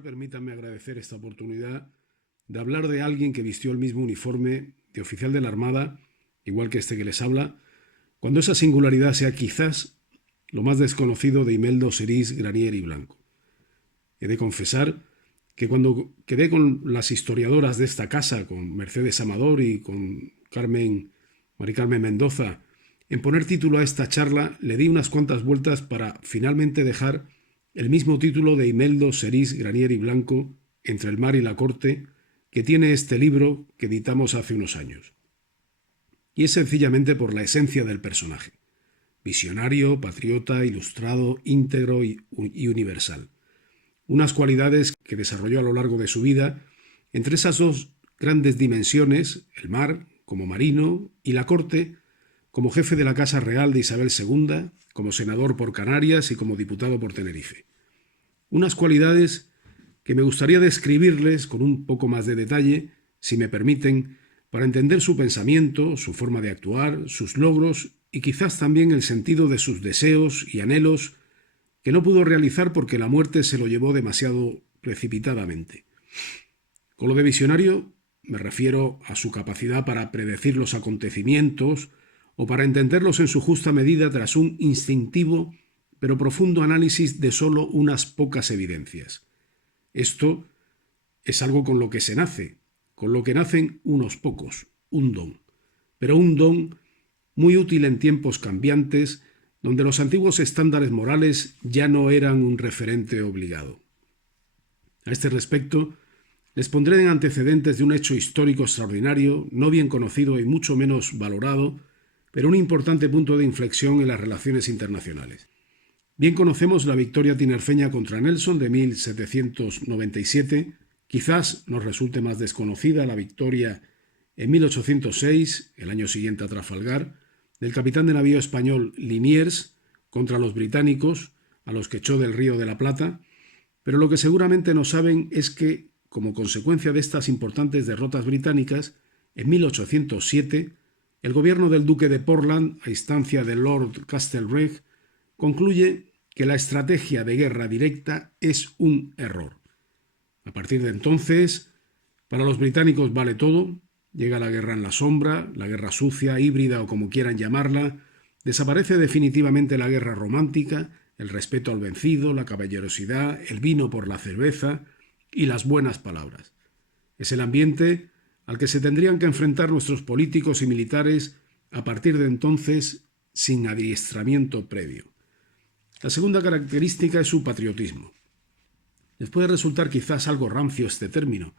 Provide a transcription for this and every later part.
empezar, permítanme agradecer esta oportunidad de hablar de alguien que vistió el mismo uniforme de oficial de la Armada, igual que este que les habla, cuando esa singularidad sea quizás lo más desconocido de Imeldo Serís Granier y Blanco. He de confesar que cuando quedé con las historiadoras de esta casa, con Mercedes Amador y con Mari Carmen Mendoza, en poner título a esta charla, le di unas cuantas vueltas para finalmente dejar el mismo título de Imeldo Serís Granier y Blanco, Entre el mar y la corte, que tiene este libro que editamos hace unos años. Y es sencillamente por la esencia del personaje: visionario, patriota, ilustrado, íntegro y universal. Unas cualidades que desarrolló a lo largo de su vida entre esas dos grandes dimensiones, el mar como marino y la corte como jefe de la Casa Real de Isabel II, como senador por Canarias y como diputado por Tenerife. Unas cualidades que me gustaría describirles con un poco más de detalle, si me permiten, para entender su pensamiento, su forma de actuar, sus logros y quizás también el sentido de sus deseos y anhelos que no pudo realizar porque la muerte se lo llevó demasiado precipitadamente. Con lo de visionario me refiero a su capacidad para predecir los acontecimientos o para entenderlos en su justa medida tras un instintivo pero profundo análisis de solo unas pocas evidencias. Esto es algo con lo que se nace, con lo que nacen unos pocos, un don, pero un don muy útil en tiempos cambiantes donde los antiguos estándares morales ya no eran un referente obligado. A este respecto, les pondré en antecedentes de un hecho histórico extraordinario, no bien conocido y mucho menos valorado, pero un importante punto de inflexión en las relaciones internacionales. Bien conocemos la victoria tinerfeña contra Nelson de 1797, quizás nos resulte más desconocida la victoria en 1806, el año siguiente a Trafalgar, del capitán de navío español Liniers contra los británicos, a los que echó del Río de la Plata, pero lo que seguramente no saben es que, como consecuencia de estas importantes derrotas británicas, en 1807, el gobierno del duque de Portland, a instancia de Lord Castlereagh, concluye que la estrategia de guerra directa es un error. A partir de entonces, para los británicos vale todo. Llega la guerra en la sombra, la guerra sucia, híbrida o como quieran llamarla. Desaparece definitivamente la guerra romántica, el respeto al vencido, la caballerosidad, el vino por la cerveza y las buenas palabras. Es el ambiente al que se tendrían que enfrentar nuestros políticos y militares a partir de entonces sin adiestramiento previo. La segunda característica es su patriotismo. Les puede resultar quizás algo rancio este término,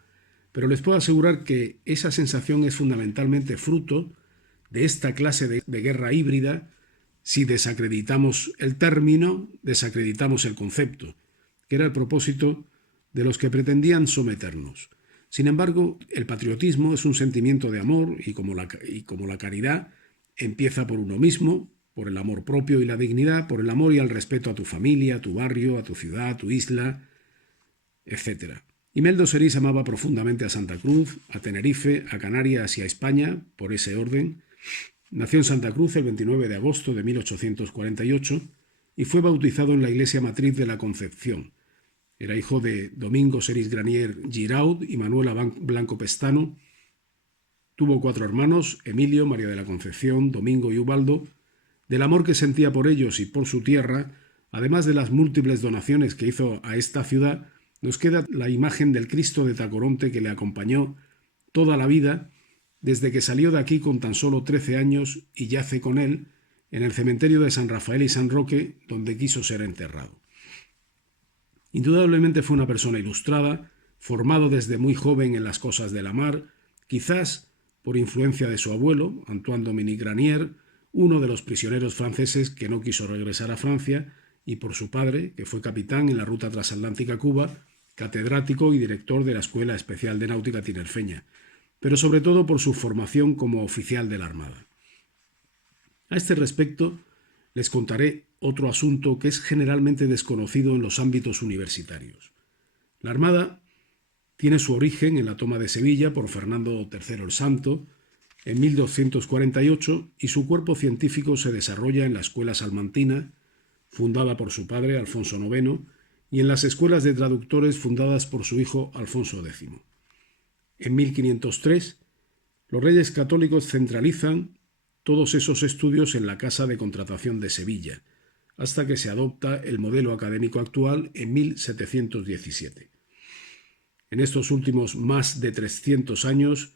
pero les puedo asegurar que esa sensación es fundamentalmente fruto de esta clase de guerra híbrida. Si desacreditamos el término, desacreditamos el concepto, que era el propósito de los que pretendían someternos. Sin embargo, el patriotismo es un sentimiento de amor y como la caridad, empieza por uno mismo, por el amor propio y la dignidad, por el amor y el respeto a tu familia, a tu barrio, a tu ciudad, a tu isla, etc. Imeldo Serís amaba profundamente a Santa Cruz, a Tenerife, a Canarias y a España, por ese orden. Nació en Santa Cruz el 29 de agosto de 1848 y fue bautizado en la iglesia matriz de la Concepción. Era hijo de Domingo Serís Granier Giraud y Manuela Blanco Pestano. Tuvo 4 hermanos: Emilio, María de la Concepción, Domingo y Ubaldo. Del amor que sentía por ellos y por su tierra, además de las múltiples donaciones que hizo a esta ciudad, nos queda la imagen del Cristo de Tacoronte que le acompañó toda la vida, desde que salió de aquí con tan solo 13 años y yace con él en el cementerio de San Rafael y San Roque, donde quiso ser enterrado. Indudablemente fue una persona ilustrada, formado desde muy joven en las cosas de la mar, quizás por influencia de su abuelo, Antoine Dominique Granier, uno de los prisioneros franceses que no quiso regresar a Francia, y por su padre, que fue capitán en la ruta transatlántica a Cuba, catedrático y director de la Escuela Especial de Náutica Tinerfeña, pero sobre todo por su formación como oficial de la Armada. A este respecto, les contaré otro asunto que es generalmente desconocido en los ámbitos universitarios. La Armada tiene su origen en la toma de Sevilla por Fernando III el Santo en 1248 y su cuerpo científico se desarrolla en la Escuela Salmantina, fundada por su padre Alfonso IX, y en las escuelas de traductores fundadas por su hijo Alfonso X. En 1503, los Reyes Católicos centralizan todos esos estudios en la Casa de Contratación de Sevilla, hasta que se adopta el modelo académico actual en 1717. En estos últimos más de 300 años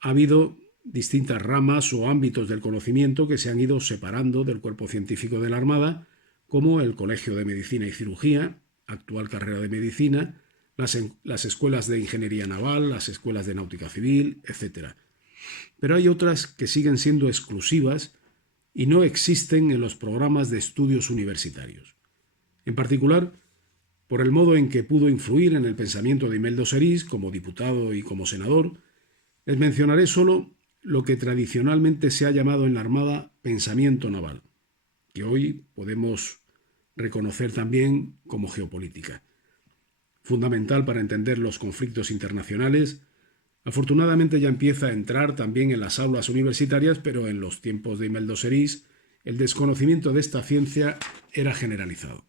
ha habido distintas ramas o ámbitos del conocimiento que se han ido separando del cuerpo científico de la Armada, como el Colegio de Medicina y Cirugía, actual carrera de medicina, las escuelas de ingeniería naval, las escuelas de náutica civil, etc. Pero hay otras que siguen siendo exclusivas y no existen en los programas de estudios universitarios. En particular, por el modo en que pudo influir en el pensamiento de Imeldo Serís como diputado y como senador, les mencionaré solo lo que tradicionalmente se ha llamado en la Armada pensamiento naval, que hoy podemos reconocer también como geopolítica. Fundamental para entender los conflictos internacionales, afortunadamente ya empieza a entrar también en las aulas universitarias, pero en los tiempos de Imeldo Serís el desconocimiento de esta ciencia era generalizado.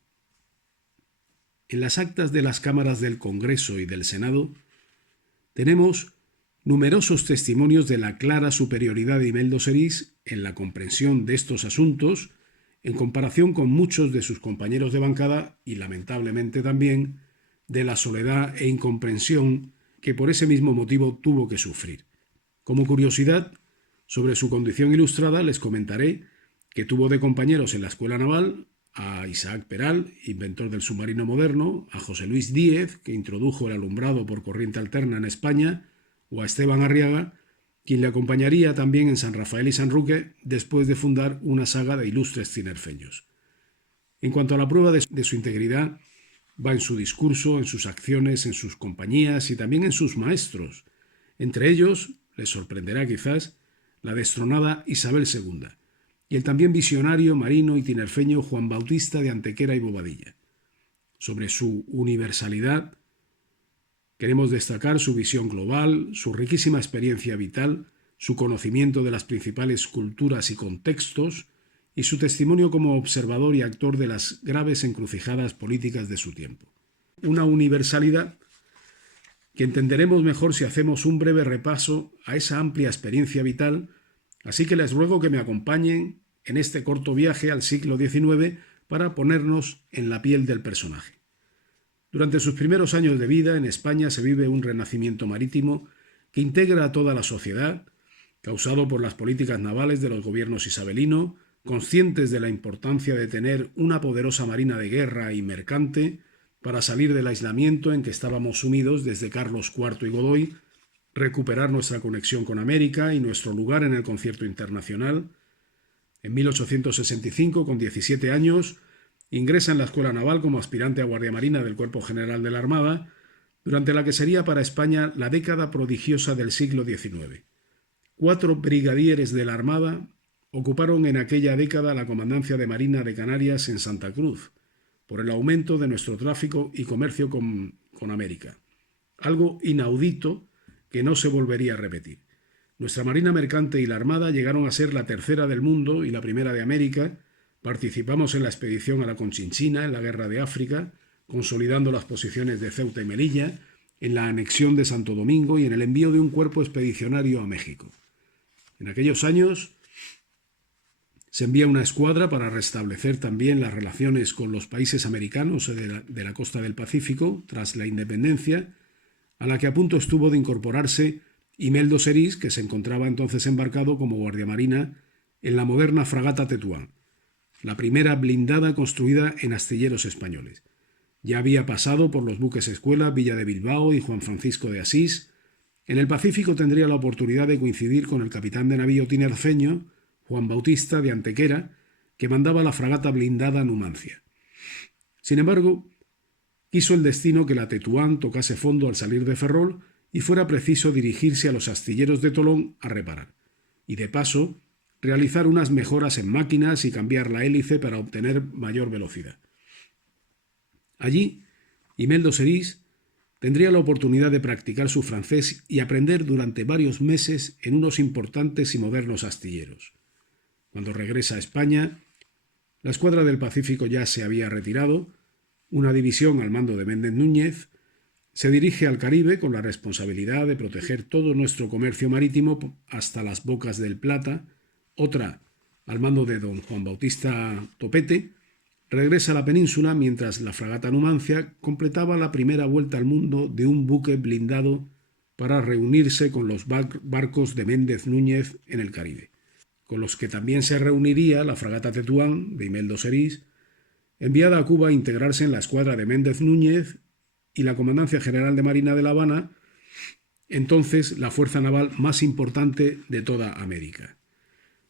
En las actas de las cámaras del Congreso y del Senado tenemos numerosos testimonios de la clara superioridad de Imeldo Serís en la comprensión de estos asuntos en comparación con muchos de sus compañeros de bancada y, lamentablemente también, de la soledad e incomprensión que por ese mismo motivo tuvo que sufrir. Como curiosidad, sobre su condición ilustrada les comentaré que tuvo de compañeros en la Escuela Naval a Isaac Peral, inventor del submarino moderno, a José Luis Díez, que introdujo el alumbrado por corriente alterna en España, o a Esteban Arriaga, quien le acompañaría también en San Rafael y San Roque después de fundar una saga de ilustres tinerfeños. En cuanto a la prueba de su integridad, va en su discurso, en sus acciones, en sus compañías y también en sus maestros. Entre ellos, les sorprenderá quizás, la destronada Isabel II y el también visionario marino y tinerfeño Juan Bautista de Antequera y Bobadilla. Sobre su universalidad, queremos destacar su visión global, su riquísima experiencia vital, su conocimiento de las principales culturas y contextos y su testimonio como observador y actor de las graves encrucijadas políticas de su tiempo. Una universalidad que entenderemos mejor si hacemos un breve repaso a esa amplia experiencia vital, así que les ruego que me acompañen en este corto viaje al siglo XIX para ponernos en la piel del personaje. Durante sus primeros años de vida en España se vive un renacimiento marítimo que integra a toda la sociedad, causado por las políticas navales de los gobiernos isabelino, conscientes de la importancia de tener una poderosa marina de guerra y mercante para salir del aislamiento en que estábamos sumidos desde Carlos IV y Godoy, recuperar nuestra conexión con América y nuestro lugar en el concierto internacional. En 1865, con 17 años, ingresa en la Escuela Naval como aspirante a Guardia Marina del Cuerpo General de la Armada, durante la que sería para España la década prodigiosa del siglo XIX. 4 brigadieres de la Armada ocuparon en aquella década la comandancia de Marina de Canarias en Santa Cruz, por el aumento de nuestro tráfico y comercio con América. Algo inaudito que no se volvería a repetir. Nuestra Marina Mercante y la Armada llegaron a ser la tercera del mundo y la primera de América. Participamos en la expedición a la Conchinchina, en la Guerra de África, consolidando las posiciones de Ceuta y Melilla, en la anexión de Santo Domingo y en el envío de un cuerpo expedicionario a México. En aquellos años se envía una escuadra para restablecer también las relaciones con los países americanos de la costa del Pacífico tras la independencia, a la que a punto estuvo de incorporarse Imeldo Serís, que se encontraba entonces embarcado como guardiamarina en la moderna fragata Tetuán, la primera blindada construida en astilleros españoles. Ya había pasado por los buques escuela Villa de Bilbao y Juan Francisco de Asís. En el Pacífico tendría la oportunidad de coincidir con el capitán de navío tinerfeño Juan Bautista de Antequera, que mandaba la fragata blindada Numancia. Sin embargo, quiso el destino que la Tetuán tocase fondo al salir de Ferrol y fuera preciso dirigirse a los astilleros de Tolón a reparar, y de paso realizar unas mejoras en máquinas y cambiar la hélice para obtener mayor velocidad. Allí, Imeldo Serís tendría la oportunidad de practicar su francés y aprender durante varios meses en unos importantes y modernos astilleros. Cuando regresa a España, la escuadra del Pacífico ya se había retirado, una división al mando de Méndez Núñez, se dirige al Caribe con la responsabilidad de proteger todo nuestro comercio marítimo hasta las bocas del Plata. Otra, al mando de don Juan Bautista Topete, regresa a la península mientras la fragata Numancia completaba la primera vuelta al mundo de un buque blindado para reunirse con los barcos de Méndez Núñez en el Caribe, con los que también se reuniría la fragata Tetuán de Imeldo Serís, enviada a Cuba a integrarse en la escuadra de Méndez Núñez, y la Comandancia General de Marina de La Habana, entonces la fuerza naval más importante de toda América,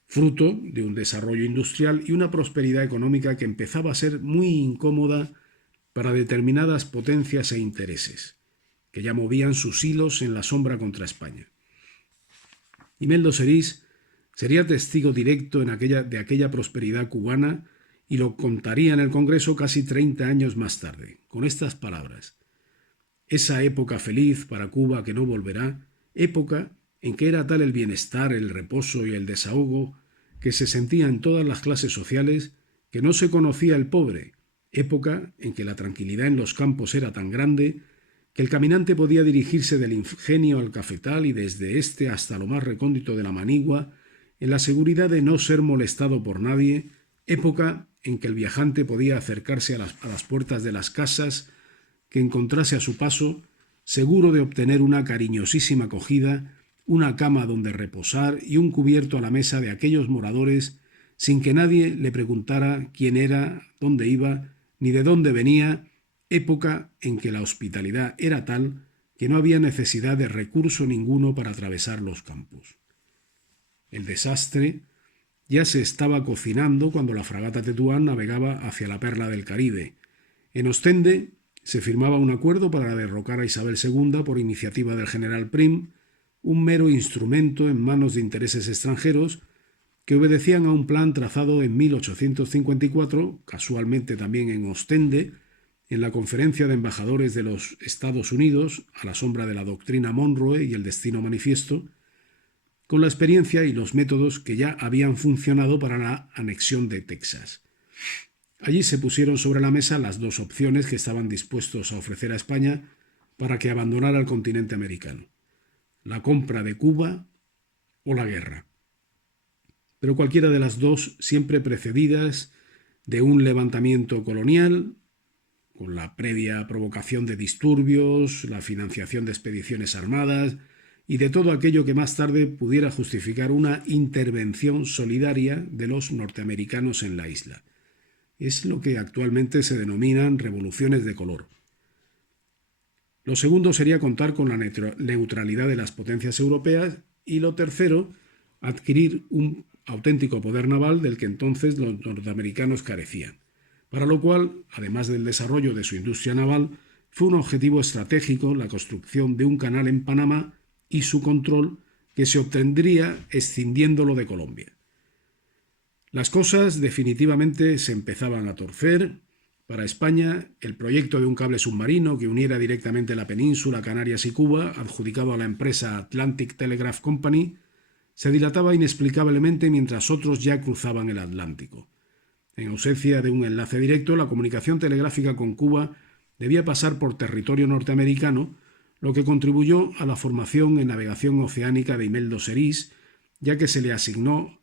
fruto de un desarrollo industrial y una prosperidad económica que empezaba a ser muy incómoda para determinadas potencias e intereses, que ya movían sus hilos en la sombra contra España. Imeldo Serís sería testigo directo de aquella prosperidad cubana y lo contaría en el Congreso casi 30 años más tarde, con estas palabras: esa época feliz para Cuba que no volverá, época en que era tal el bienestar, el reposo y el desahogo que se sentía en todas las clases sociales que no se conocía el pobre, época en que la tranquilidad en los campos era tan grande que el caminante podía dirigirse del ingenio al cafetal y desde éste hasta lo más recóndito de la manigua en la seguridad de no ser molestado por nadie, época en que el viajante podía acercarse a las puertas de las casas que encontrase a su paso, seguro de obtener una cariñosísima acogida, una cama donde reposar y un cubierto a la mesa de aquellos moradores, sin que nadie le preguntara quién era, dónde iba, ni de dónde venía, época en que la hospitalidad era tal que no había necesidad de recurso ninguno para atravesar los campos. El desastre ya se estaba cocinando cuando la fragata Tetuán navegaba hacia la perla del Caribe. En Ostende se firmaba un acuerdo para derrocar a Isabel II por iniciativa del general Prim, un mero instrumento en manos de intereses extranjeros que obedecían a un plan trazado en 1854, casualmente también en Ostende, en la Conferencia de Embajadores de los Estados Unidos, a la sombra de la doctrina Monroe y el Destino Manifiesto, con la experiencia y los métodos que ya habían funcionado para la anexión de Texas. Allí se pusieron sobre la mesa las dos opciones que estaban dispuestos a ofrecer a España para que abandonara el continente americano: la compra de Cuba o la guerra. Pero cualquiera de las dos siempre precedidas de un levantamiento colonial, con la previa provocación de disturbios, la financiación de expediciones armadas y de todo aquello que más tarde pudiera justificar una intervención solidaria de los norteamericanos en la isla. Es lo que actualmente se denominan revoluciones de color. Lo segundo sería contar con la neutralidad de las potencias europeas y lo tercero, adquirir un auténtico poder naval del que entonces los norteamericanos carecían, para lo cual, además del desarrollo de su industria naval, fue un objetivo estratégico la construcción de un canal en Panamá y su control, que se obtendría escindiéndolo de Colombia. Las cosas definitivamente se empezaban a torcer. Para España, el proyecto de un cable submarino que uniera directamente la península, Canarias y Cuba, adjudicado a la empresa Atlantic Telegraph Company, se dilataba inexplicablemente mientras otros ya cruzaban el Atlántico. En ausencia de un enlace directo, la comunicación telegráfica con Cuba debía pasar por territorio norteamericano, lo que contribuyó a la formación en navegación oceánica de Imeldo Serís, ya que se le asignó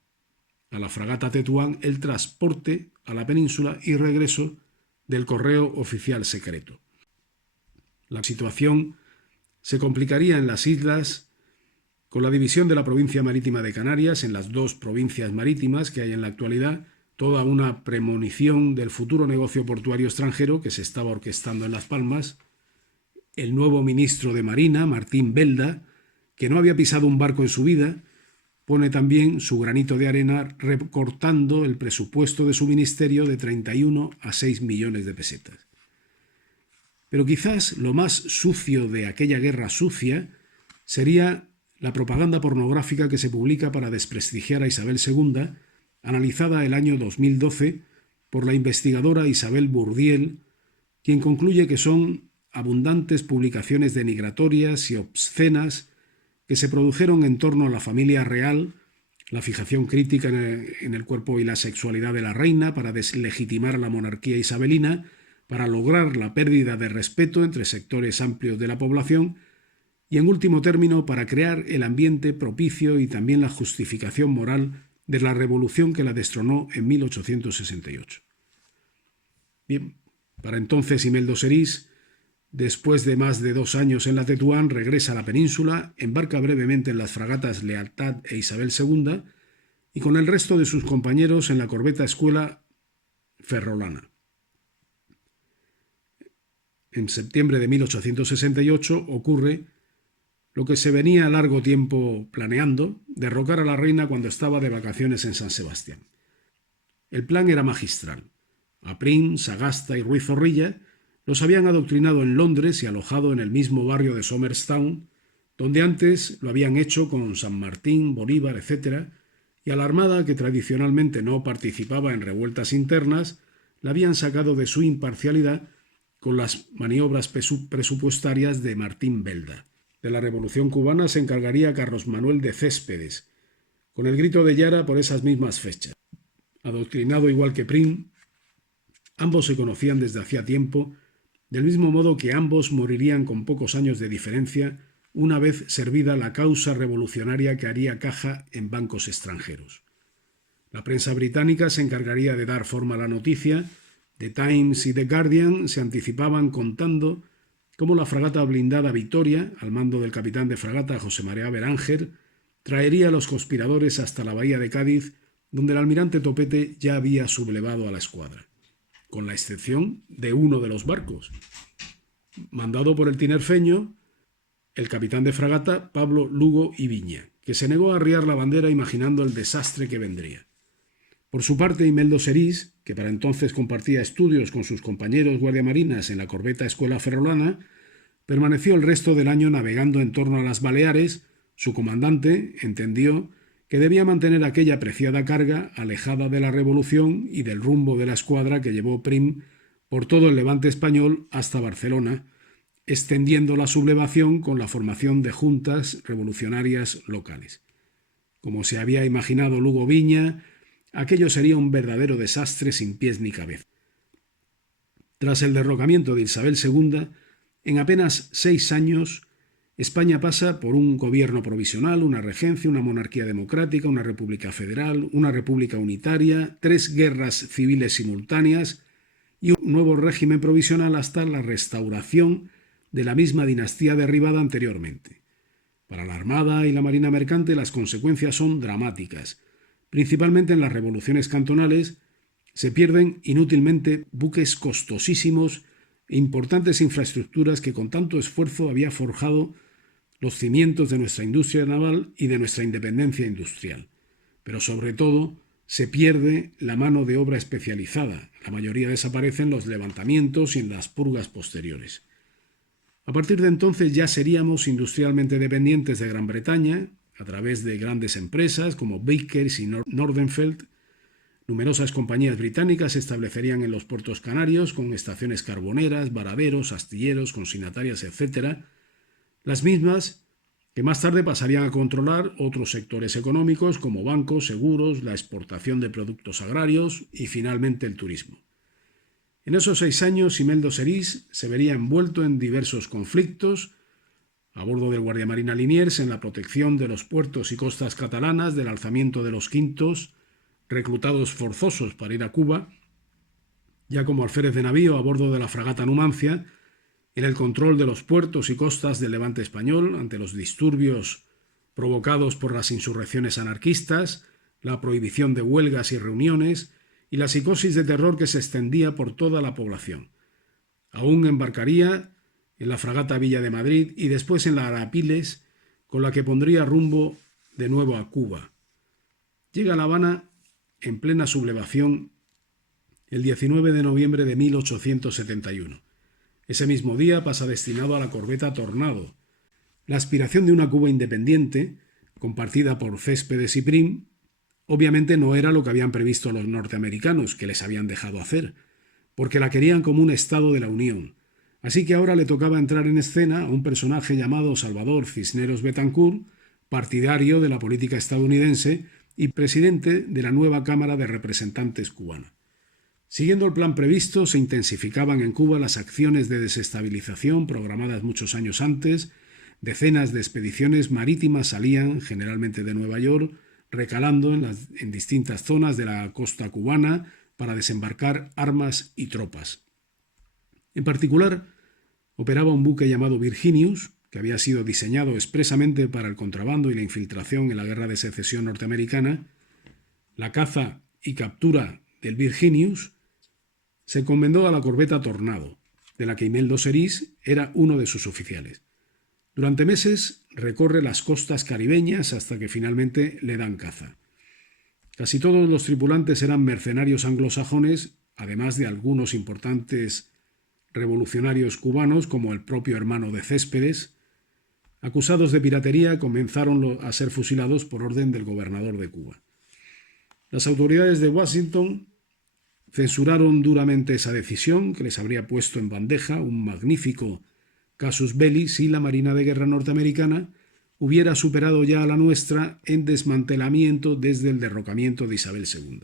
a la fragata Tetuán el transporte a la península y regreso del correo oficial secreto. La situación se complicaría en las islas con la división de la provincia marítima de Canarias en las dos provincias marítimas que hay en la actualidad, toda una premonición del futuro negocio portuario extranjero que se estaba orquestando en Las Palmas. El nuevo ministro de Marina, Martín Belda, que no había pisado un barco en su vida, pone también su granito de arena recortando el presupuesto de su ministerio de 31 a 6 millones de pesetas. Pero quizás lo más sucio de aquella guerra sucia sería la propaganda pornográfica que se publica para desprestigiar a Isabel II, analizada el año 2012 por la investigadora Isabel Bourdiel, quien concluye que son abundantes publicaciones denigratorias y obscenas que se produjeron en torno a la familia real, la fijación crítica en el cuerpo y la sexualidad de la reina para deslegitimar a la monarquía isabelina, para lograr la pérdida de respeto entre sectores amplios de la población y, en último término, para crear el ambiente propicio y también la justificación moral de la revolución que la destronó en 1868. Bien, para entonces Imeldo Serís, después de más de 2 años en la Tetuán, regresa a la península, embarca brevemente en las fragatas Lealtad e Isabel II y con el resto de sus compañeros en la corbeta escuela Ferrolana. En septiembre de 1868 ocurre lo que se venía a largo tiempo planeando, derrocar a la reina cuando estaba de vacaciones en San Sebastián. El plan era magistral. A Prim, Sagasta y Ruiz Zorrilla los habían adoctrinado en Londres y alojado en el mismo barrio de Somers Town, donde antes lo habían hecho con San Martín, Bolívar, etc., y a la Armada, que tradicionalmente no participaba en revueltas internas, la habían sacado de su imparcialidad con las maniobras presupuestarias de Martín Belda. De la Revolución cubana se encargaría Carlos Manuel de Céspedes, con el grito de Yara por esas mismas fechas. Adoctrinado igual que Prim, ambos se conocían desde hacía tiempo, del mismo modo que ambos morirían con pocos años de diferencia una vez servida la causa revolucionaria que haría caja en bancos extranjeros. La prensa británica se encargaría de dar forma a la noticia. The Times y The Guardian se anticipaban contando cómo la fragata blindada Victoria, al mando del capitán de fragata José María Beranger, traería a los conspiradores hasta la bahía de Cádiz, donde el almirante Topete ya había sublevado a la escuadra, con la excepción de uno de los barcos, mandado por el tinerfeño, el capitán de fragata Pablo Lugo y Viña, que se negó a arriar la bandera imaginando el desastre que vendría. Por su parte, Imeldo Serís, que para entonces compartía estudios con sus compañeros guardiamarinas en la corbeta Escuela Ferrolana, permaneció el resto del año navegando en torno a las Baleares. Su comandante entendió que debía mantener aquella preciada carga alejada de la revolución y del rumbo de la escuadra que llevó Prim por todo el levante español hasta Barcelona, extendiendo la sublevación con la formación de juntas revolucionarias locales. Como se había imaginado Lugo Viña, aquello sería un verdadero desastre sin pies ni cabeza. Tras el derrocamiento de Isabel II, en apenas 6 años, España pasa por un gobierno provisional, una regencia, una monarquía democrática, una república federal, una república unitaria, 3 guerras civiles simultáneas y un nuevo régimen provisional hasta la restauración de la misma dinastía derribada anteriormente. Para la Armada y la Marina Mercante las consecuencias son dramáticas. Principalmente en las revoluciones cantonales se pierden inútilmente buques costosísimos e importantes infraestructuras que con tanto esfuerzo había forjado los cimientos de nuestra industria naval y de nuestra independencia industrial. Pero sobre todo se pierde la mano de obra especializada. La mayoría desaparece en los levantamientos y en las purgas posteriores. A partir de entonces ya seríamos industrialmente dependientes de Gran Bretaña, a través de grandes empresas como Vickers y Nordenfeld. Numerosas compañías británicas se establecerían en los puertos canarios con estaciones carboneras, varaderos, astilleros, consignatarias, etc., las mismas que más tarde pasarían a controlar otros sectores económicos como bancos, seguros, la exportación de productos agrarios y finalmente el turismo. En esos 6 años, Imeldo Serís se vería envuelto en diversos conflictos a bordo del Guardiamarina Liniers, en la protección de los puertos y costas catalanas, del alzamiento de los quintos, reclutados forzosos para ir a Cuba, ya como alférez de navío a bordo de la fragata Numancia, en el control de los puertos y costas del Levante español ante los disturbios provocados por las insurrecciones anarquistas, la prohibición de huelgas y reuniones y la psicosis de terror que se extendía por toda la población. Aún embarcaría en la fragata Villa de Madrid y después en la Arapiles, con la que pondría rumbo de nuevo a Cuba. Llega a La Habana en plena sublevación el 19 de noviembre de 1871. Ese mismo día pasa destinado a la corbeta Tornado. La aspiración de una Cuba independiente, compartida por Céspedes y Prim, obviamente no era lo que habían previsto los norteamericanos, que les habían dejado hacer, porque la querían como un estado de la Unión. Así que ahora le tocaba entrar en escena a un personaje llamado Salvador Cisneros Betancourt, partidario de la política estadounidense y presidente de la nueva Cámara de Representantes cubana. Siguiendo el plan previsto, se intensificaban en Cuba las acciones de desestabilización programadas muchos años antes. Decenas de expediciones marítimas salían, generalmente de Nueva York, recalando en distintas zonas de la costa cubana para desembarcar armas y tropas. En particular, operaba un buque llamado Virginius, que había sido diseñado expresamente para el contrabando y la infiltración en la Guerra de Secesión norteamericana. La caza y captura del Virginius se encomendó a la corbeta Tornado, de la que Imeldo Serís era uno de sus oficiales. Durante meses recorre las costas caribeñas hasta que finalmente le dan caza. Casi todos los tripulantes eran mercenarios anglosajones, además de algunos importantes revolucionarios cubanos como el propio hermano de Céspedes. Acusados de piratería, comenzaron a ser fusilados por orden del gobernador de Cuba. Las autoridades de Washington censuraron duramente esa decisión, que les habría puesto en bandeja un magnífico casus belli si la Marina de Guerra norteamericana hubiera superado ya a la nuestra en desmantelamiento desde el derrocamiento de Isabel II.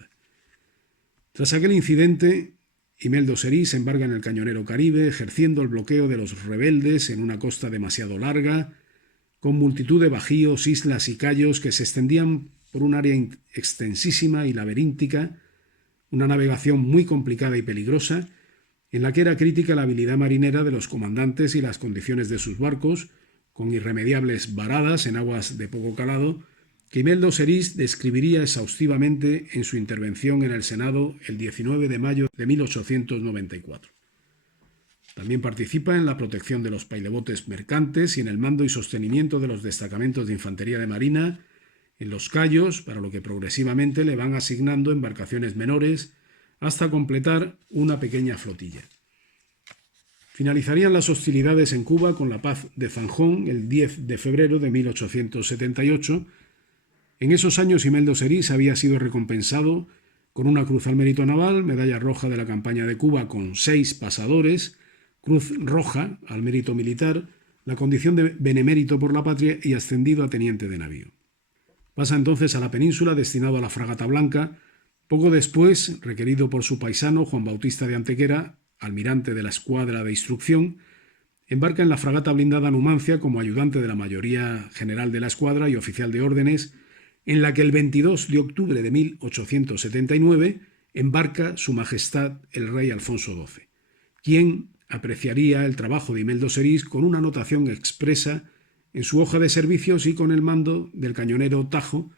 Tras aquel incidente, Imeldo Serís embarca en el cañonero Caribe, ejerciendo el bloqueo de los rebeldes en una costa demasiado larga, con multitud de bajíos, islas y cayos que se extendían por un área extensísima y laberíntica, una navegación muy complicada y peligrosa, en la que era crítica la habilidad marinera de los comandantes y las condiciones de sus barcos, con irremediables varadas en aguas de poco calado, que Imeldo Serís describiría exhaustivamente en su intervención en el Senado el 19 de mayo de 1894. También participa en la protección de los pailebotes mercantes y en el mando y sostenimiento de los destacamentos de infantería de marina en los cayos, para lo que progresivamente le van asignando embarcaciones menores hasta completar una pequeña flotilla. Finalizarían las hostilidades en Cuba con la paz de Zanjón el 10 de febrero de 1878. En esos años Imeldo Serís había sido recompensado con una Cruz al Mérito Naval, Medalla Roja de la Campaña de Cuba con 6 pasadores, Cruz Roja al Mérito Militar, la condición de benemérito por la patria y ascendido a teniente de navío. Pasa entonces a la península destinado a la fragata Blanca. Poco después, requerido por su paisano Juan Bautista de Antequera, almirante de la escuadra de instrucción, embarca en la fragata blindada Numancia como ayudante de la mayoría general de la escuadra y oficial de órdenes, en la que el 22 de octubre de 1879 embarca Su Majestad el Rey Alfonso XII, quien apreciaría el trabajo de Imeldo Serís con una anotación expresa en su hoja de servicios y con el mando del cañonero Tajo,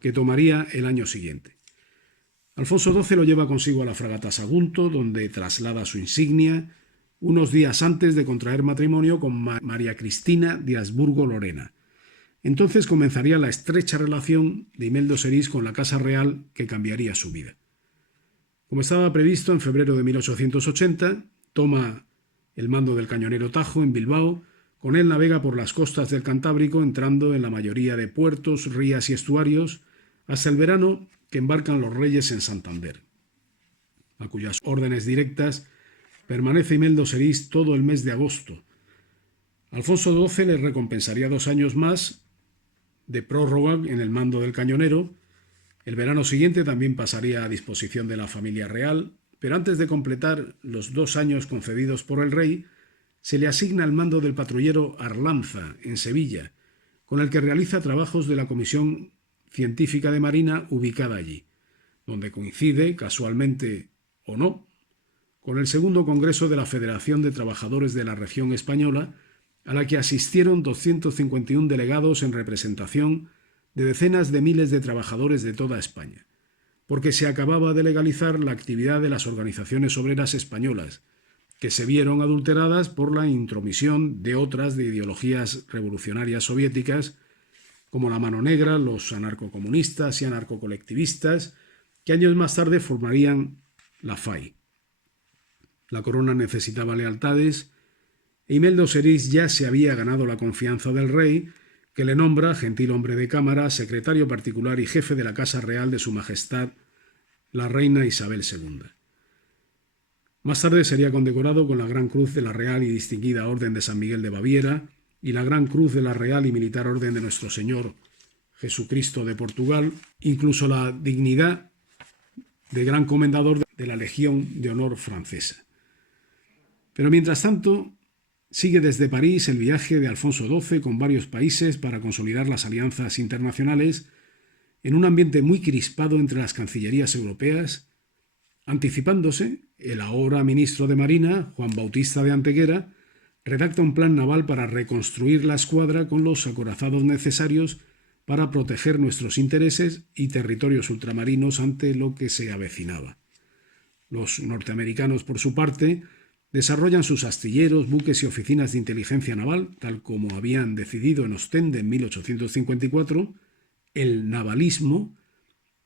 que tomaría el año siguiente. Alfonso XII lo lleva consigo a la fragata Sagunto, donde traslada su insignia unos días antes de contraer matrimonio con María Cristina de Habsburgo Lorena. Entonces comenzaría la estrecha relación de Imeldo Serís con la Casa Real, que cambiaría su vida. Como estaba previsto, en febrero de 1880, toma el mando del cañonero Tajo en Bilbao. Con él navega por las costas del Cantábrico, entrando en la mayoría de puertos, rías y estuarios, hasta el verano que embarcan los reyes en Santander, a cuyas órdenes directas permanece Imeldo Serís todo el mes de agosto. Alfonso XII le recompensaría 2 años más de prórroga en el mando del cañonero. El verano siguiente también pasaría a disposición de la familia real, pero antes de completar los 2 años concedidos por el rey, se le asigna el mando del patrullero Arlanza, en Sevilla, con el que realiza trabajos de la Comisión Científica de Marina ubicada allí, donde coincide, casualmente o no, con el segundo Congreso de la Federación de Trabajadores de la Región Española, a la que asistieron 251 delegados en representación de decenas de miles de trabajadores de toda España, porque se acababa de legalizar la actividad de las organizaciones obreras españolas, que se vieron adulteradas por la intromisión de otras de ideologías revolucionarias soviéticas, como la Mano Negra, los anarcocomunistas y anarcocolectivistas, que años más tarde formarían la FAI. La corona necesitaba lealtades, e Imeldo Serís ya se había ganado la confianza del rey, que le nombra, gentil hombre de cámara, secretario particular y jefe de la Casa Real de Su Majestad, la reina Isabel II. Más tarde sería condecorado con la Gran Cruz de la Real y Distinguida Orden de San Miguel de Baviera y la Gran Cruz de la Real y Militar Orden de Nuestro Señor Jesucristo de Portugal, incluso la dignidad de Gran Comendador de la Legión de Honor francesa. Pero mientras tanto, sigue desde París el viaje de Alfonso XII con varios países para consolidar las alianzas internacionales en un ambiente muy crispado entre las cancillerías europeas. Anticipándose, el ahora ministro de Marina, Juan Bautista de Antequera, redacta un plan naval para reconstruir la escuadra con los acorazados necesarios para proteger nuestros intereses y territorios ultramarinos ante lo que se avecinaba. Los norteamericanos, por su parte, desarrollan sus astilleros, buques y oficinas de inteligencia naval, tal como habían decidido en Ostende en 1854, el navalismo,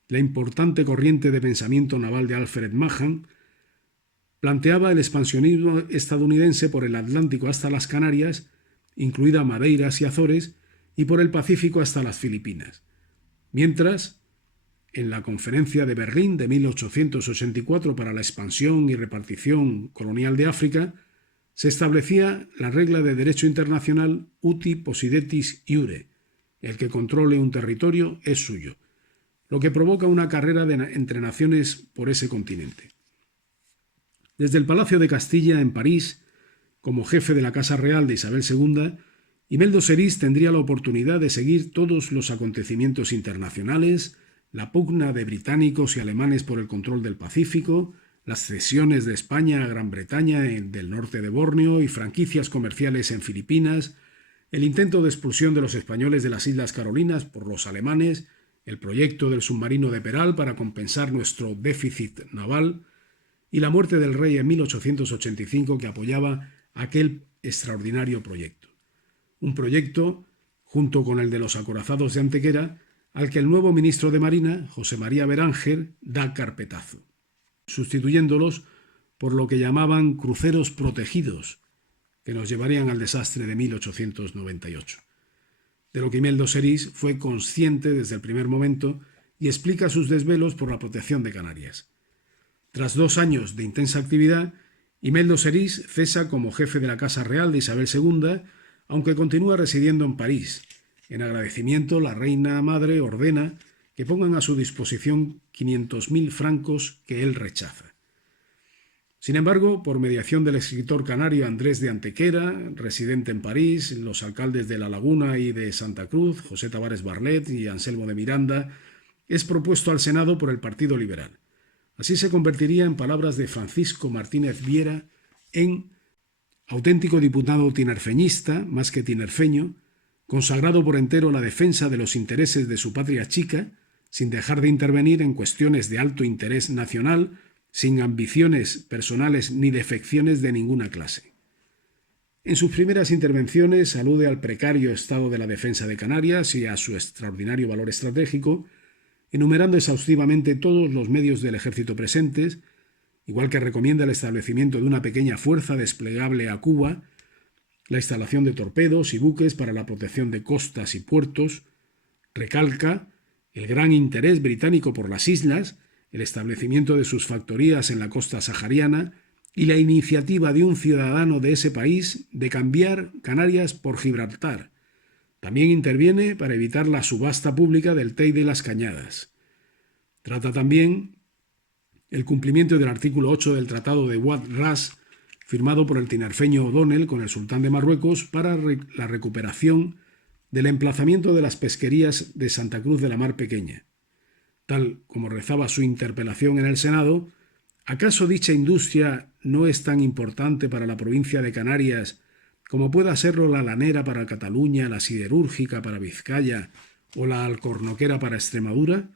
la importante corriente de pensamiento naval de Alfred Mahan, planteaba el expansionismo estadounidense por el Atlántico hasta las Canarias, incluida Madeiras y Azores, y por el Pacífico hasta las Filipinas. Mientras, en la Conferencia de Berlín de 1884 para la expansión y repartición colonial de África, se establecía la regla de derecho internacional uti possidetis iure: el que controle un territorio es suyo, lo que provoca una carrera entre naciones por ese continente. Desde el Palacio de Castilla en París, como jefe de la Casa Real de Isabel II, Imeldo Serís tendría la oportunidad de seguir todos los acontecimientos internacionales, la pugna de británicos y alemanes por el control del Pacífico, las cesiones de España a Gran Bretaña del norte de Borneo y franquicias comerciales en Filipinas, el intento de expulsión de los españoles de las Islas Carolinas por los alemanes, el proyecto del submarino de Peral para compensar nuestro déficit naval y la muerte del rey en 1885 que apoyaba aquel extraordinario proyecto. Un proyecto, junto con el de los acorazados de Antequera, al que el nuevo ministro de Marina, José María Beranger, da carpetazo, sustituyéndolos por lo que llamaban cruceros protegidos, que nos llevarían al desastre de 1898. De lo que Imeldo Serís fue consciente desde el primer momento y explica sus desvelos por la protección de Canarias. Tras 2 años de intensa actividad, Imeldo Serís cesa como jefe de la Casa Real de Isabel II, aunque continúa residiendo en París. En agradecimiento, la reina madre ordena que pongan a su disposición 500.000 francos que él rechaza. Sin embargo, por mediación del escritor canario Andrés de Antequera, residente en París, los alcaldes de La Laguna y de Santa Cruz, José Tavares Barlet y Anselmo de Miranda, es propuesto al Senado por el Partido Liberal. Así se convertiría, en palabras de Francisco Martínez Viera, en auténtico diputado tinerfeñista, más que tinerfeño, consagrado por entero a la defensa de los intereses de su patria chica, sin dejar de intervenir en cuestiones de alto interés nacional, sin ambiciones personales ni defecciones de ninguna clase. En sus primeras intervenciones alude al precario estado de la defensa de Canarias y a su extraordinario valor estratégico, enumerando exhaustivamente todos los medios del ejército presentes, igual que recomienda el establecimiento de una pequeña fuerza desplegable a Cuba, la instalación de torpedos y buques para la protección de costas y puertos, recalca el gran interés británico por las islas, el establecimiento de sus factorías en la costa sahariana y la iniciativa de un ciudadano de ese país de cambiar Canarias por Gibraltar. También interviene para evitar la subasta pública del Teide y las Cañadas. Trata también el cumplimiento del artículo 8 del Tratado de Wad Ras, firmado por el tinerfeño O'Donnell con el sultán de Marruecos para la recuperación del emplazamiento de las pesquerías de Santa Cruz de la Mar Pequeña. Tal como rezaba su interpelación en el Senado, ¿acaso dicha industria no es tan importante para la provincia de Canarias como pueda serlo la lanera para Cataluña, la siderúrgica para Vizcaya o la alcornoquera para Extremadura?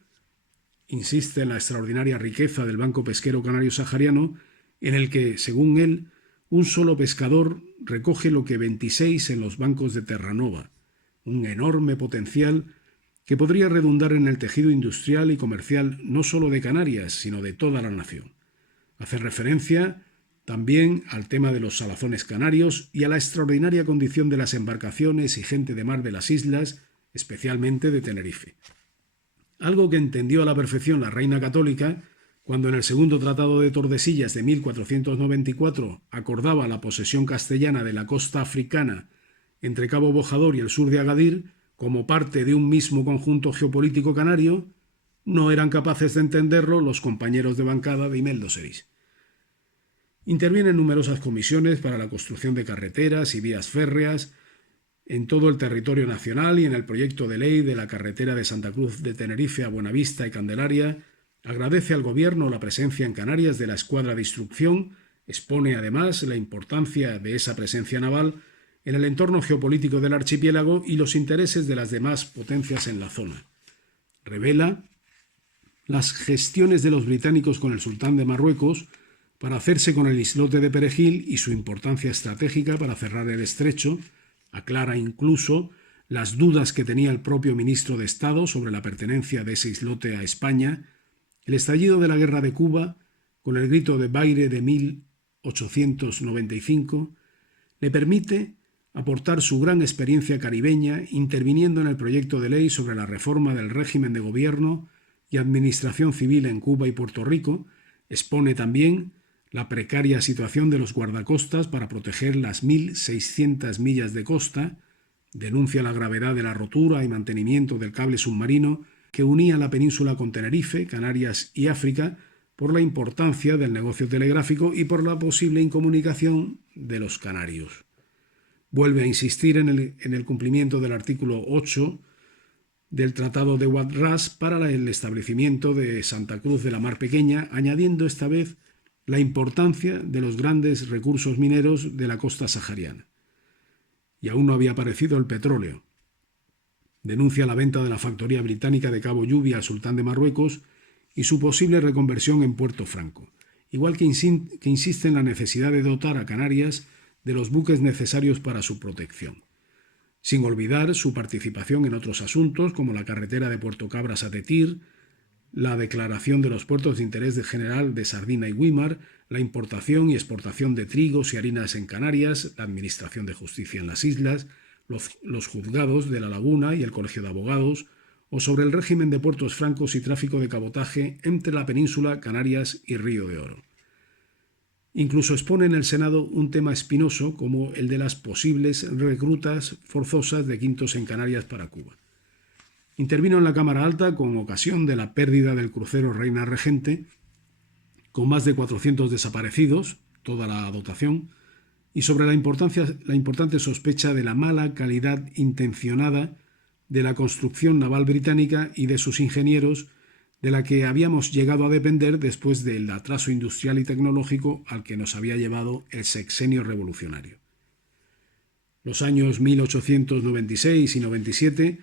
Insiste en la extraordinaria riqueza del Banco Pesquero Canario Sahariano, en el que, según él, un solo pescador recoge lo que 26 en los bancos de Terranova, un enorme potencial que podría redundar en el tejido industrial y comercial no solo de Canarias, sino de toda la nación. Hace referencia también al tema de los salazones canarios y a la extraordinaria condición de las embarcaciones y gente de mar de las islas, especialmente de Tenerife. Algo que entendió a la perfección la reina católica cuando en el segundo Tratado de Tordesillas de 1494 acordaba la posesión castellana de la costa africana entre Cabo Bojador y el sur de Agadir como parte de un mismo conjunto geopolítico canario, no eran capaces de entenderlo los compañeros de bancada de Imeldo Serís. Interviene en numerosas comisiones para la construcción de carreteras y vías férreas en todo el territorio nacional y en el proyecto de ley de la carretera de Santa Cruz de Tenerife a Buenavista y Candelaria. Agradece al Gobierno la presencia en Canarias de la escuadra de instrucción, expone además la importancia de esa presencia naval en el entorno geopolítico del archipiélago y los intereses de las demás potencias en la zona. Revela las gestiones de los británicos con el sultán de Marruecos para hacerse con el islote de Perejil y su importancia estratégica para cerrar el estrecho. Aclara incluso las dudas que tenía el propio ministro de Estado sobre la pertenencia de ese islote a España. El estallido de la Guerra de Cuba, con el grito de Baire de 1895, le permite aportar su gran experiencia caribeña interviniendo en el proyecto de ley sobre la reforma del régimen de gobierno y administración civil en Cuba y Puerto Rico. Expone también la precaria situación de los guardacostas para proteger las 1.600 millas de costa, denuncia la gravedad de la rotura y mantenimiento del cable submarino que unía la península con Tenerife, Canarias y África, por la importancia del negocio telegráfico y por la posible incomunicación de los canarios. Vuelve a insistir en el cumplimiento del artículo 8 del Tratado de Wad Ras para el establecimiento de Santa Cruz de la Mar Pequeña, añadiendo esta vez la importancia de los grandes recursos mineros de la costa sahariana. Y aún no había aparecido el petróleo. Denuncia la venta de la factoría británica de Cabo Lluvia al sultán de Marruecos y su posible reconversión en Puerto Franco, igual que insiste en la necesidad de dotar a Canarias de los buques necesarios para su protección, sin olvidar su participación en otros asuntos como la carretera de Puerto Cabras a Tetir, la declaración de los puertos de interés general de Sardina y Güímar, la importación y exportación de trigos y harinas en Canarias, la administración de justicia en las islas, los juzgados de La Laguna y el Colegio de Abogados, o sobre el régimen de puertos francos y tráfico de cabotaje entre la península, Canarias y Río de Oro. Incluso expone en el Senado un tema espinoso como el de las posibles reclutas forzosas de quintos en Canarias para Cuba. Intervino en la Cámara Alta con ocasión de la pérdida del crucero Reina Regente, con más de 400 desaparecidos, toda la dotación, y sobre la importante sospecha de la mala calidad intencionada de la construcción naval británica y de sus ingenieros, de la que habíamos llegado a depender después del atraso industrial y tecnológico al que nos había llevado el sexenio revolucionario. Los años 1896 y 97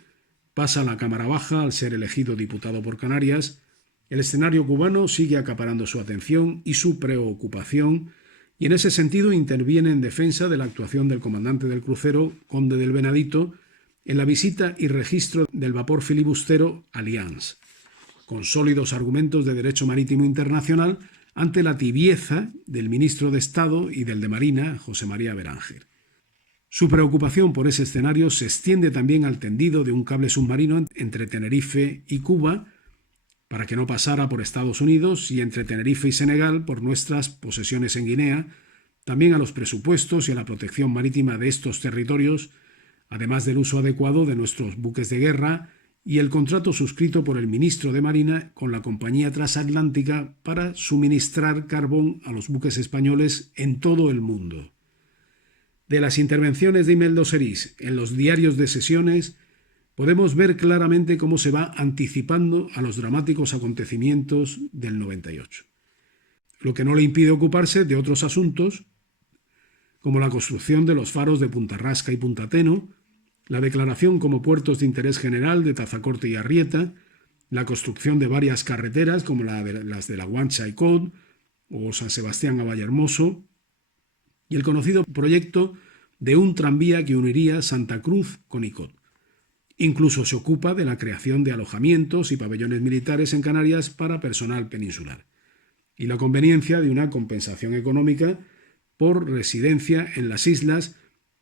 pasa a la Cámara Baja al ser elegido diputado por Canarias. El escenario cubano sigue acaparando su atención y su preocupación, y en ese sentido interviene en defensa de la actuación del comandante del crucero, conde del Venadito, en la visita y registro del vapor filibustero Alliance, con sólidos argumentos de derecho marítimo internacional ante la tibieza del ministro de Estado y del de Marina, José María Beranger. Su preocupación por ese escenario se extiende también al tendido de un cable submarino entre Tenerife y Cuba para que no pasara por Estados Unidos y entre Tenerife y Senegal por nuestras posesiones en Guinea, también a los presupuestos y a la protección marítima de estos territorios, además del uso adecuado de nuestros buques de guerra y el contrato suscrito por el ministro de Marina con la Compañía Transatlántica para suministrar carbón a los buques españoles en todo el mundo. De las intervenciones de Imeldo Serís en los diarios de sesiones podemos ver claramente cómo se va anticipando a los dramáticos acontecimientos del 98, lo que no le impide ocuparse de otros asuntos como la construcción de los faros de Punta Rasca y Punta Teno, la declaración como puertos de interés general de Tazacorte y Arrieta, la construcción de varias carreteras como las de La Guancha y Cod o San Sebastián a Vallehermoso, y el conocido proyecto de un tranvía que uniría Santa Cruz con Icod. Incluso se ocupa de la creación de alojamientos y pabellones militares en Canarias para personal peninsular, y la conveniencia de una compensación económica por residencia en las islas,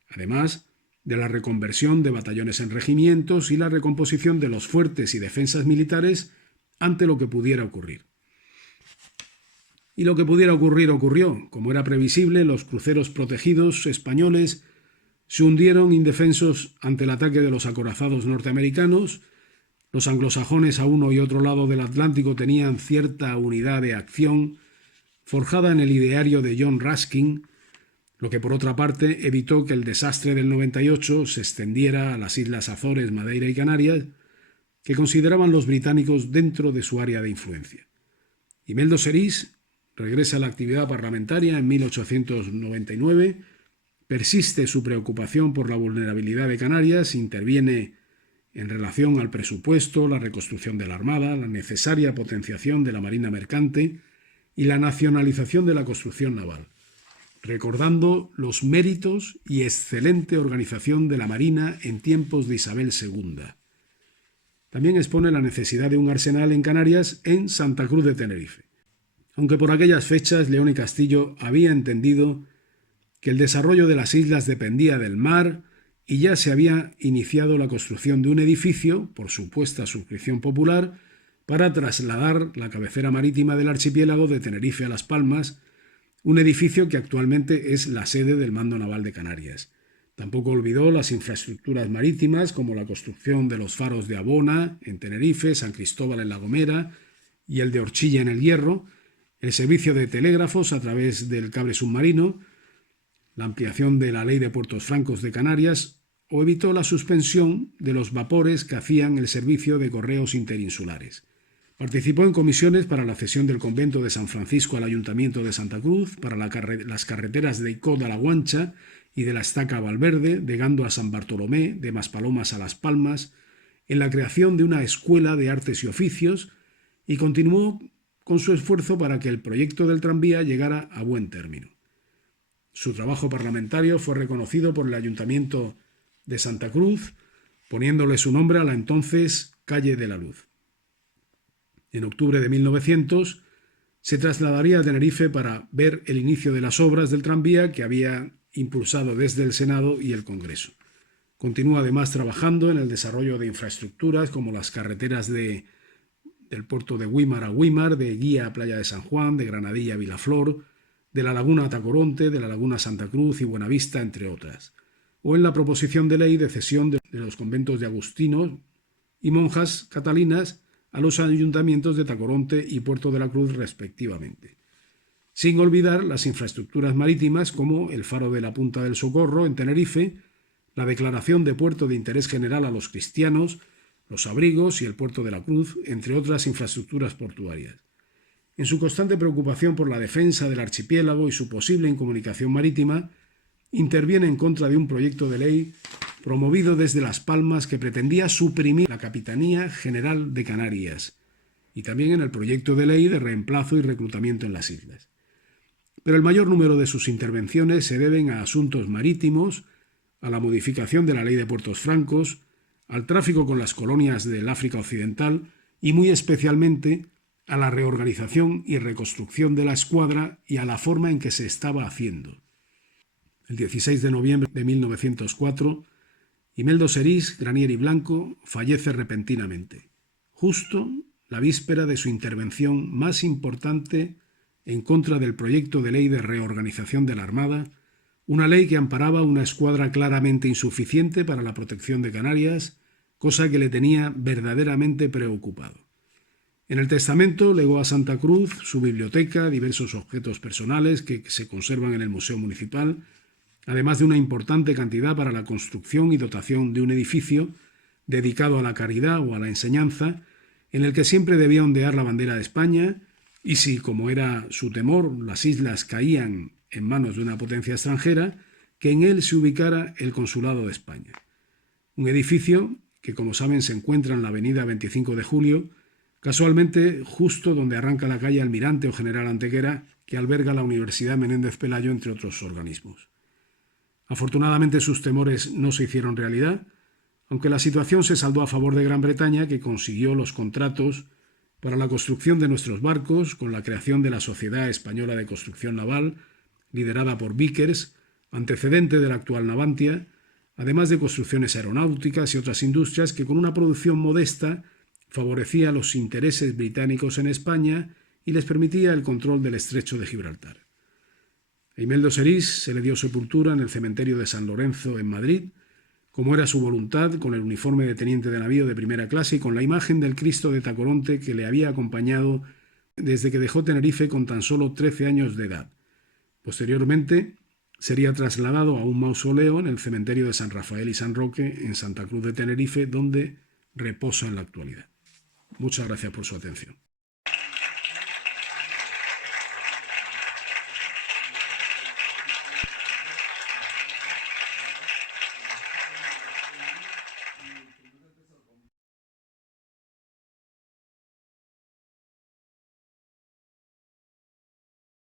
además de la reconversión de batallones en regimientos y la recomposición de los fuertes y defensas militares ante lo que pudiera ocurrir. Y lo que pudiera ocurrir ocurrió. Como era previsible, los cruceros protegidos españoles se hundieron indefensos ante el ataque de los acorazados norteamericanos Los anglosajones a uno y otro lado del Atlántico tenían cierta unidad de acción forjada en el ideario de John Ruskin, lo que por otra parte evitó que el desastre del 98 se extendiera a las islas Azores, Madeira y Canarias, que consideraban los británicos dentro de su área de influencia. Imeldo Serís regresa a la actividad parlamentaria en 1899, persiste su preocupación por la vulnerabilidad de Canarias, interviene en relación al presupuesto, la reconstrucción de la Armada, la necesaria potenciación de la Marina Mercante y la nacionalización de la construcción naval, recordando los méritos y excelente organización de la Marina en tiempos de Isabel II. También expone la necesidad de un arsenal en Canarias en Santa Cruz de Tenerife, aunque por aquellas fechas León y Castillo había entendido que el desarrollo de las islas dependía del mar y ya se había iniciado la construcción de un edificio, por supuesta suscripción popular, para trasladar la cabecera marítima del archipiélago de Tenerife a Las Palmas, un edificio que actualmente es la sede del Mando Naval de Canarias. Tampoco olvidó las infraestructuras marítimas como la construcción de los faros de Abona en Tenerife, San Cristóbal en La Gomera y el de Orchilla en el Hierro, el servicio de telégrafos a través del cable submarino, la ampliación de la Ley de Puertos Francos de Canarias o evitó la suspensión de los vapores que hacían el servicio de correos interinsulares. Participó en comisiones para la cesión del convento de San Francisco al Ayuntamiento de Santa Cruz, para las carreteras de Icod a La Guancha y de la Estaca a Valverde, de Gando a San Bartolomé, de Maspalomas a Las Palmas, en la creación de una escuela de artes y oficios y continuó con su esfuerzo para que el proyecto del tranvía llegara a buen término. Su trabajo parlamentario fue reconocido por el Ayuntamiento de Santa Cruz, poniéndole su nombre a la entonces Calle de la Luz. En octubre de 1900 se trasladaría a Tenerife para ver el inicio de las obras del tranvía que había impulsado desde el Senado y el Congreso. Continúa además trabajando en el desarrollo de infraestructuras como las carreteras del puerto de Güímar a Güímar, de Guía a Playa de San Juan, de Granadilla a Vilaflor, de la laguna a Tacoronte, de la laguna Santa Cruz y Buenavista, entre otras, o en la proposición de ley de cesión de los conventos de agustinos y monjas catalinas a los ayuntamientos de Tacoronte y Puerto de la Cruz respectivamente. Sin olvidar las infraestructuras marítimas como el faro de la Punta del Socorro en Tenerife, la declaración de puerto de interés general a los cristianos, los abrigos y el Puerto de la Cruz, entre otras infraestructuras portuarias. En su constante preocupación por la defensa del archipiélago y su posible incomunicación marítima, interviene en contra de un proyecto de ley promovido desde Las Palmas que pretendía suprimir la Capitanía General de Canarias y también en el proyecto de ley de reemplazo y reclutamiento en las islas. Pero el mayor número de sus intervenciones se deben a asuntos marítimos, a la modificación de la Ley de Puertos Francos, al tráfico con las colonias del África Occidental y muy especialmente a la reorganización y reconstrucción de la escuadra y a la forma en que se estaba haciendo. El 16 de noviembre de 1904, Imeldo Serís, Granier y Blanco, fallece repentinamente, justo la víspera de su intervención más importante en contra del proyecto de ley de reorganización de la Armada, una ley que amparaba una escuadra claramente insuficiente para la protección de Canarias, cosa que le tenía verdaderamente preocupado. En el testamento legó a Santa Cruz su biblioteca, diversos objetos personales que se conservan en el Museo Municipal, además de una importante cantidad para la construcción y dotación de un edificio dedicado a la caridad o a la enseñanza, en el que siempre debía ondear la bandera de España, y si, como era su temor, las islas caían en manos de una potencia extranjera, que en él se ubicara el Consulado de España. Un edificio que, como saben, se encuentra en la avenida 25 de Julio, casualmente justo donde arranca la calle Almirante o General Antequera, que alberga la Universidad Menéndez Pelayo, entre otros organismos. Afortunadamente sus temores no se hicieron realidad, aunque la situación se saldó a favor de Gran Bretaña, que consiguió los contratos para la construcción de nuestros barcos con la creación de la Sociedad Española de Construcción Naval, liderada por Vickers, antecedente de la actual Navantia, además de construcciones aeronáuticas y otras industrias que con una producción modesta favorecía los intereses británicos en España y les permitía el control del estrecho de Gibraltar. A Imeldo Serís se le dio sepultura en el cementerio de San Lorenzo en Madrid, como era su voluntad, con el uniforme de teniente de navío de primera clase y con la imagen del Cristo de Tacoronte que le había acompañado desde que dejó Tenerife con tan solo 13 años de edad. Posteriormente, sería trasladado a un mausoleo en el cementerio de San Rafael y San Roque, en Santa Cruz de Tenerife, donde reposa en la actualidad. Muchas gracias por su atención.